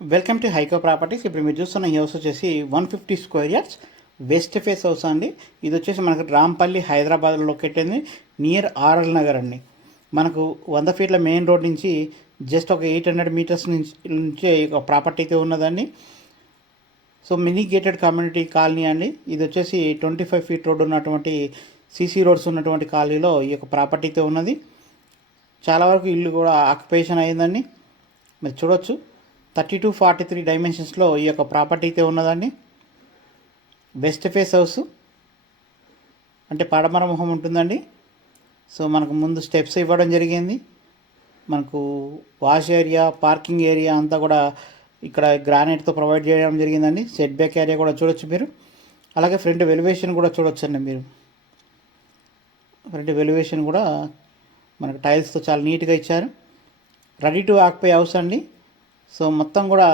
Welcome to హైకో properties. ఇప్పుడు మీరు చూస్తున్న ఈ హౌస్ వచ్చేసి one fifty square yards. West face house అండి. ఇది వచ్చేసి మనకు రాంపల్లి హైదరాబాద్లో లొకేట్ అయింది నియర్ ఆర్ఎల్ నగర్ అండి. మనకు వంద ఫీట్ల మెయిన్ రోడ్ నుంచి జస్ట్ ఒక ఎయిట్ హండ్రెడ్ మీటర్స్ నుంచి నుంచే ఒక ప్రాపర్టీ అయితే ఉన్నదండి. So mini gated community colony అండి. ఇది వచ్చేసి ట్వంటీ ఫైవ్ ఫీట్ రోడ్ ఉన్నటువంటి సీసీ రోడ్స్ ఉన్నటువంటి కాలనీలో ఈ యొక్క ప్రాపర్టీ అయితే ఉన్నది. చాలా వరకు ఇల్లు కూడా ఆక్యుపేషన్ అయిందండి. మీరు చూడొచ్చు. థర్టీ టు ఫార్టీ త్రీ డైమెన్షన్స్లో ఈ యొక్క ప్రాపర్టీ అయితే ఉన్నదండి. West face house. అంటే పడమర మొహం ఉంటుందండి. సో మనకు ముందు స్టెప్స్ ఇవ్వడం జరిగింది. మనకు వాష్ ఏరియా పార్కింగ్ ఏరియా అంతా కూడా ఇక్కడ గ్రానైట్తో ప్రొవైడ్ చేయడం జరిగిందండి. సెట్ బ్యాక్ ఏరియా కూడా చూడొచ్చు మీరు. అలాగే ఫ్రంట్ వెలివేషన్ కూడా చూడొచ్చండి మీరు. ఫ్రంట్ వెలివేషన్ కూడా మనకు టైల్స్తో చాలా నీట్గా ఇచ్చారు. రెడీ టు ఆక్పై హౌస్ అండి. సో మొత్తం కూడా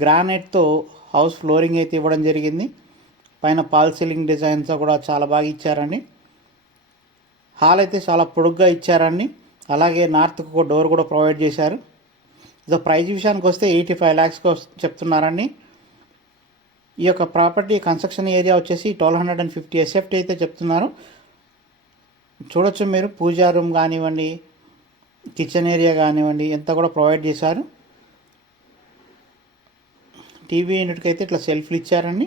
గ్రానైట్తో హౌస్ ఫ్లోరింగ్ అయితే ఇవ్వడం జరిగింది. పైన పాల్ సీలింగ్ డిజైన్స్ కూడా చాలా బాగా ఇచ్చారండి. హాల్ అయితే చాలా పొడుగ్గా ఇచ్చారండి. అలాగే నార్త్కు ఒక డోర్ కూడా ప్రొవైడ్ చేశారు. ఇదో ప్రైజ్ విషయానికి వస్తే ఎయిటీ ఫైవ్ ల్యాక్స్కి చెప్తున్నారండి. ఈ యొక్క ప్రాపర్టీ కన్స్ట్రక్షన్ ఏరియా వచ్చేసి twelve hundred and fifty SFT అయితే చెప్తున్నారు. చూడొచ్చు మీరు పూజా రూమ్ కానివ్వండి కిచెన్ ఏరియా కానివ్వండి ఎంత కూడా ప్రొవైడ్ చేశారు. టీవీ యూనిట్కి అయితే ఇట్లా సెల్ఫ్లు ఇచ్చారండి.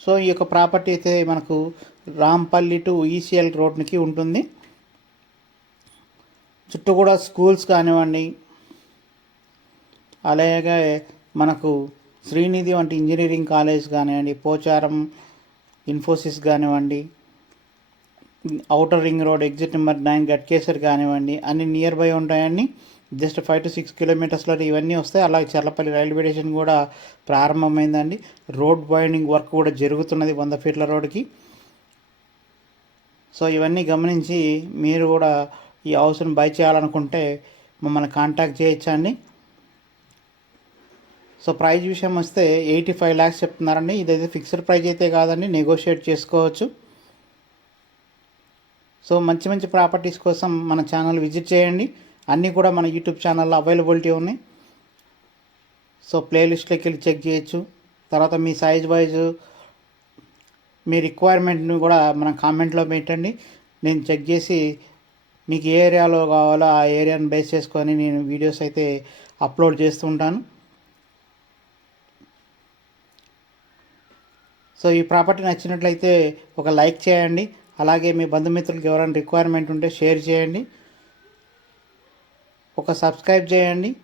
సో ఈ యొక్క ప్రాపర్టీ అయితే మనకు రాంపల్లి టు ఈసీఎల్ రోడ్కి ఉంటుంది. చుట్టూ కూడా స్కూల్స్ కానివ్వండి అలాగే మనకు శ్రీనిధి వంటి ఇంజనీరింగ్ కాలేజ్ కానివ్వండి పోచారం ఇన్ఫోసిస్ కానివ్వండి outer ring road exit number nine Ghatkesar కానివ్వండి అన్ని నియర్ బై ఉంటాయండి. జస్ట్ ఫైవ్ టు సిక్స్ కిలోమీటర్స్లో ఇవన్నీ వస్తాయి. అలాగే చర్లపల్లి రైల్వే స్టేషన్ కూడా ప్రారంభమైందండి. రోడ్ బైండింగ్ వర్క్ కూడా జరుగుతున్నది వంద ఫీట్ల రోడ్కి సో ఇవన్నీ గమనించి మీరు కూడా ఈ హౌస్ను బై చేయాలనుకుంటే మమ్మల్ని కాంటాక్ట్ చేయొచ్చండి సో ప్రైజ్ విషయం వస్తే ఎయిటీ ఫైవ్ ల్యాక్స్ చెప్తున్నారండి. ఇదైతే ఫిక్స్డ్ ప్రైజ్ అయితే కాదండి. నెగోషియేట్ చేసుకోవచ్చు. సో మంచి మంచి ప్రాపర్టీస్ కోసం మన ఛానల్ విజిట్ చేయండి. అన్నీ కూడా మన యూట్యూబ్ ఛానల్లో అవైలబిలిటీ ఉన్నాయి. సో ప్లేలిస్ట్లోకి వెళ్ళి చెక్ చేయొచ్చు. తర్వాత మీ సైజ్ వైజ్ మీ రిక్వైర్మెంట్ని కూడా మన కామెంట్లో పెట్టండి. నేను చెక్ చేసి మీకు ఏ ఏరియాలో కావాలో ఆ ఏరియాని బేస్ చేసుకొని నేను వీడియోస్ అయితే అప్లోడ్ చేస్తూ ఉంటాను. సో ఈ ప్రాపర్టీ నచ్చినట్లయితే ఒక లైక్ చేయండి. అలాగే మీ బంధుమిత్రులకు ఎవరైనా రిక్వైర్మెంట్ ఉంటే షేర్ చేయండి. ఒక సబ్స్క్రైబ్ చేయండి.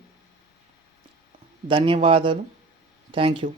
ధన్యవాదాలు. Thank you.